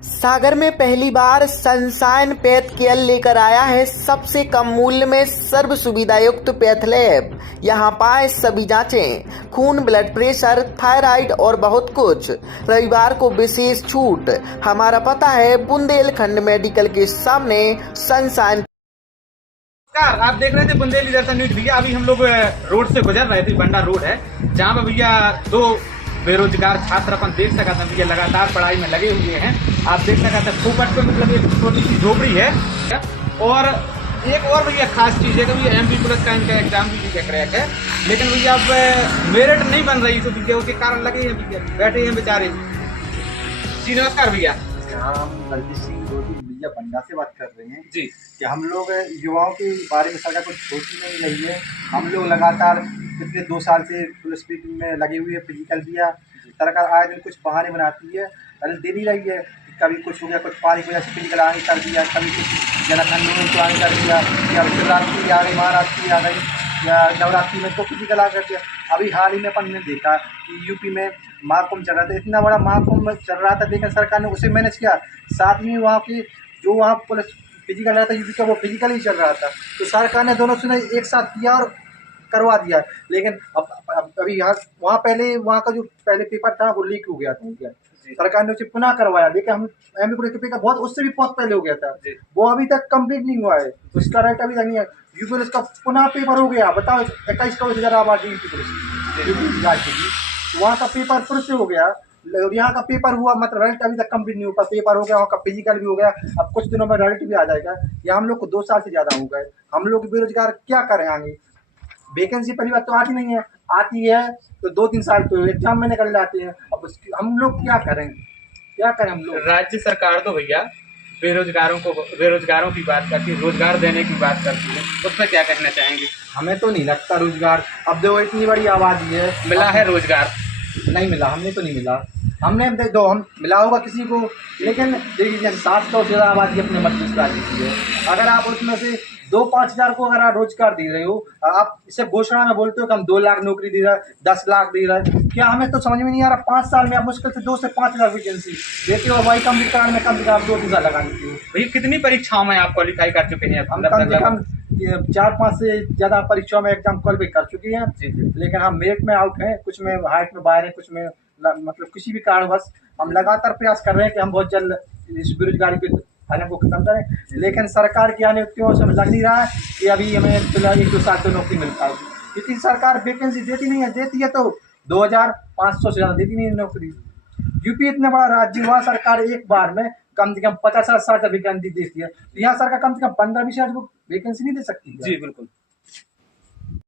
सागर में पहली बार sunshine path care लेकर आया है सबसे कम मूल्य में सर्व सुविधायुक्त पैथ लैब। यहाँ पाए सभी जांचें, खून, ब्लड प्रेशर, थायराइड और बहुत कुछ। रविवार को विशेष छूट। हमारा पता है बुंदेलखंड मेडिकल के सामने सनशाइन। आप देख रहे थे बुंदेली दर्शन न्यूज भैया। अभी हम लोग रोड से गुजर रहे थे, बंडा रोड है जहाँ पे भैया दो बेरोजगार छात्र अपन देख सका था भैया लगातार पढ़ाई में लगे हुए हैं। आप देख सका था फोकट पे मतलब एक छोटी सी झोपड़ी है। और एक और भैया खास चीज है कि भैया MP प्लस का इनका एग्जाम भी भैया क्रैक है, लेकिन भैया अब मेरिट नहीं बन रही तो भैया उसके कारण लगे हैं भैया, बैठे हैं बेचारे। जी नमस्कार भैया। हम बलजीत सिंह भैया बंडा से बात कर रहे हैं जी कि हम लोग युवाओं के बारे में सरकार कुछ सोची नहीं रही है। हम लोग लगातार पिछले 2 साल से पुलिस में लगे हुए हैं। फिजिकल दिया, सरकार आए दिन कुछ बहाने बनाती है, दे नहीं रही है। कभी कुछ हो गया, कुछ पानी की वजह से फिजिकल आगे कर दिया, कभी कुछ जनखंड को आगे कर दिया, या शिवरात्रि आ गई, महाराष्ट्री आ गई, या नवरात्रि में तो फिजिकल आगे कर दिया। अभी हाल ही में अपन ने देखा कि यूपी में महाकुंभ चल रहा था, इतना बड़ा महाकुंभ चल रहा था, लेकिन सरकार ने उसे मैनेज किया। साथ में वहाँ की जो वहाँ पुलिस फिजिकल रहा था यूपी का, वो फिजिकल ही चल रहा था, तो सरकार ने दोनों से एक साथ किया और करवा दिया। लेकिन अब अभी यहाँ वहाँ पहले वहाँ का जो पहले पेपर था वो लीक हो गया था, सरकार ने उसे पुनः करवाया। लेकिन हम MP पुलिस के पेपर बहुत उससे भी बहुत पहले हो गया था, वो अभी तक कंप्लीट नहीं हुआ है, उसका राइट अभी तक नहीं है। यूपी पुलिस का पुनः पेपर हो गया। बताओ 21-22 आबादी यूपी पुलिस राज्य की, वहाँ का पेपर फिर से हो गया। यहाँ का पेपर हुआ, मतलब रिजल्ट अभी तक कंप्लीट नहीं हुआ। पेपर हो गया, वहाँ का फिजिकल भी हो गया, अब कुछ दिनों में रिजल्ट भी आ जाएगा। या हम लोग को 2 साल से ज़्यादा हो गए। हम लोग बेरोजगार क्या करें आगे? वैकेंसी पहली बात तो आती नहीं है, आती है तो 2-3 साल तो एग्जाम में निकल जाते हैं। अब हम लोग क्या करें, क्या करें हम लोग? राज्य सरकार तो भैया बेरोजगारों की बात करती है, रोजगार देने की बात करती है, उस पर क्या कहना चाहेंगे? हमें तो नहीं लगता रोजगार। अब देखो इतनी बड़ी आबादी है, मिला है रोजगार? नहीं मिला, हमने तो नहीं मिला। हमने दो हम मिला होगा किसी को, लेकिन देखिए जैसे 700 से ज़्यादा आबादी अपने मध्य प्रदेश राज्य की है। अगर आप उसमें से 2-5 हज़ार को अगर आप रोजगार दे रहे हो, आप इसे घोषणा में बोलते हो कि हम 2 लाख नौकरी दे रहे हैं, 10 लाख दे रहे हैं, क्या हमें तो समझ में नहीं आ रहा। 5 साल में आप मुश्किल से 2 से 5 हज़ार वैकेंसी देते हो, वही कंप्लीट कराने में कम से कम आप 2-3 साल लगा देते हो। भैया कितनी परीक्षाओं में आप क्वालिफाई कर चुके हैं? हम कम से कम 4-5 से ज़्यादा परीक्षाओं में एग्जाम क्वालिफाई कर चुके हैं, लेकिन हम मेरिट में आउट हैं, कुछ में हाइट में बाहर हैं, कुछ में मतलब किसी भी कारणवश हम लगातार प्रयास कर रहे हैं कि हम बहुत जल्द इस बेरोजगारी के हालत को खत्म करें। लेकिन सरकार की नियुक्तियों से लग नहीं रहा है कि अभी हमें फिलहाल 1-2 साल तो नौकरी मिल पाएगी, क्योंकि सरकार वैकेंसी देती नहीं है। देती है तो 2500 से ज़्यादा देती नहीं है नौकरी। यूपी इतना बड़ा राज्य, वहाँ सरकार एक बार में कम से कम 50-60 वैकेंसी देती है, तो यहाँ सरकार कम से कम 15-20 हज़ार वैकेंसी नहीं दे सकती? जी बिल्कुल।